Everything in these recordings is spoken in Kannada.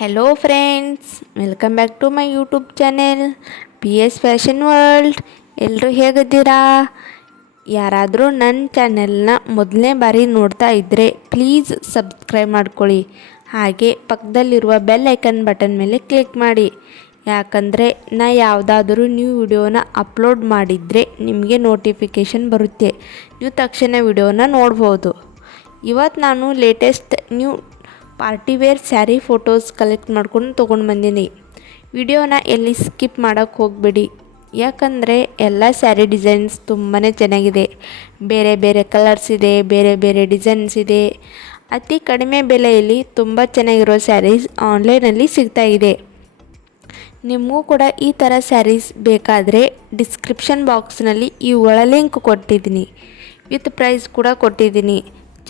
Hello friends, welcome back to my YouTube channel P S fashion world. ಎಲ್ಲರೂ ಹೇಗಿದ್ದೀರಾ? ಯಾರಾದರೂ ನನ್ನ ಚಾನೆಲ್ನ ಮೊದಲನೇ ಬಾರಿ ನೋಡ್ತಾ ಇದ್ದರೆ ಪ್ಲೀಸ್ ಸಬ್ಸ್ಕ್ರೈಬ್ ಮಾಡ್ಕೊಳ್ಳಿ. ಹಾಗೆ ಪಕ್ಕದಲ್ಲಿರುವ ಬೆಲ್ ಐಕನ್ ಬಟನ್ ಮೇಲೆ ಕ್ಲಿಕ್ ಮಾಡಿ. ಯಾಕಂದರೆ ನಾ ಯಾವುದಾದ್ರೂ ನ್ಯೂ ವಿಡಿಯೋನ ಅಪ್ಲೋಡ್ ಮಾಡಿದರೆ ನಿಮಗೆ ನೋಟಿಫಿಕೇಷನ್ ಬರುತ್ತೆ. ನೀವು ತಕ್ಷಣ ವಿಡಿಯೋನ ನೋಡ್ಬೋದು. ಇವತ್ತು ನಾನು latest new party wear sari photos collect ಮಾಡ್ಕೊಂಡು ತೊಗೊಂಡು ಬಂದೀನಿ. ವಿಡಿಯೋನ ಎಲ್ಲಿ ಸ್ಕಿಪ್ ಮಾಡೋಕ್ಕೆ ಹೋಗಬೇಡಿ, ಯಾಕಂದರೆ ಎಲ್ಲ ಸ್ಯಾರಿ ಡಿಸೈನ್ಸ್ ತುಂಬಾ ಚೆನ್ನಾಗಿದೆ. ಬೇರೆ ಬೇರೆ ಕಲರ್ಸ್ ಇದೆ, ಬೇರೆ ಬೇರೆ ಡಿಸೈನ್ಸ್ ಇದೆ. ಅತಿ ಕಡಿಮೆ ಬೆಲೆಯಲ್ಲಿ ತುಂಬ ಚೆನ್ನಾಗಿರೋ ಸ್ಯಾರೀಸ್ ಆನ್ಲೈನಲ್ಲಿ ಸಿಗ್ತಾಯಿದೆ. ನಿಮಗೂ ಕೂಡ ಈ ಥರ ಸ್ಯಾರೀಸ್ ಬೇಕಾದರೆ ಡಿಸ್ಕ್ರಿಪ್ಷನ್ ಬಾಕ್ಸ್ನಲ್ಲಿ ಈ ಲಿಂಕ್ ಕೊಟ್ಟಿದ್ದೀನಿ, ವಿತ್ ಪ್ರೈಸ್ ಕೂಡ ಕೊಟ್ಟಿದ್ದೀನಿ.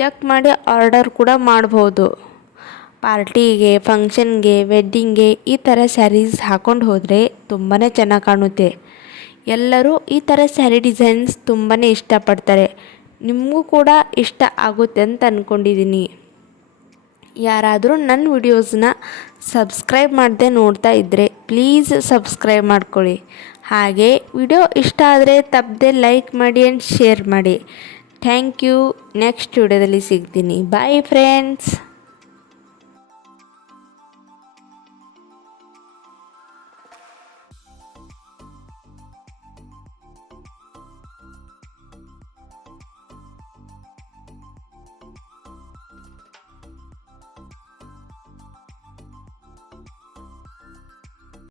ಚೆಕ್ ಮಾಡಿ ಆರ್ಡರ್ ಕೂಡ ಮಾಡ್ಬೋದು. ಪಾರ್ಟಿಗೆ, ಫಂಕ್ಷನ್ಗೆ, ವೆಡ್ಡಿಂಗ್ಗೆ ಈ ಥರ ಸ್ಯಾರೀಸ್ ಹಾಕ್ಕೊಂಡು ಹೋದರೆ ತುಂಬಾ ಚೆನ್ನಾಗಿ ಕಾಣುತ್ತೆ. ಎಲ್ಲರೂ ಈ ಥರ ಸ್ಯಾರಿ ಡಿಸೈನ್ಸ್ ತುಂಬಾ ಇಷ್ಟಪಡ್ತಾರೆ. ನಿಮಗೂ ಕೂಡ ಇಷ್ಟ ಆಗುತ್ತೆ ಅಂತ ಅಂದ್ಕೊಂಡಿದ್ದೀನಿ. ಯಾರಾದರೂ ನನ್ನ ವಿಡಿಯೋಸ್ನ ಸಬ್ಸ್ಕ್ರೈಬ್ ಮಾಡದೆ ನೋಡ್ತಾ ಇದ್ದರೆ ಪ್ಲೀಸ್ ಸಬ್ಸ್ಕ್ರೈಬ್ ಮಾಡ್ಕೊಳ್ಳಿ. ಹಾಗೆ ವಿಡಿಯೋ ಇಷ್ಟ ಆದರೆ ತಪ್ಪದೆ ಲೈಕ್ ಮಾಡಿ ಆ್ಯಂಡ್ ಶೇರ್ ಮಾಡಿ. Thank you. ನೆಕ್ಸ್ಟ್ ವಿಡಿಯೋದಲ್ಲಿ ಸಿಗ್ತೀನಿ. Bye friends.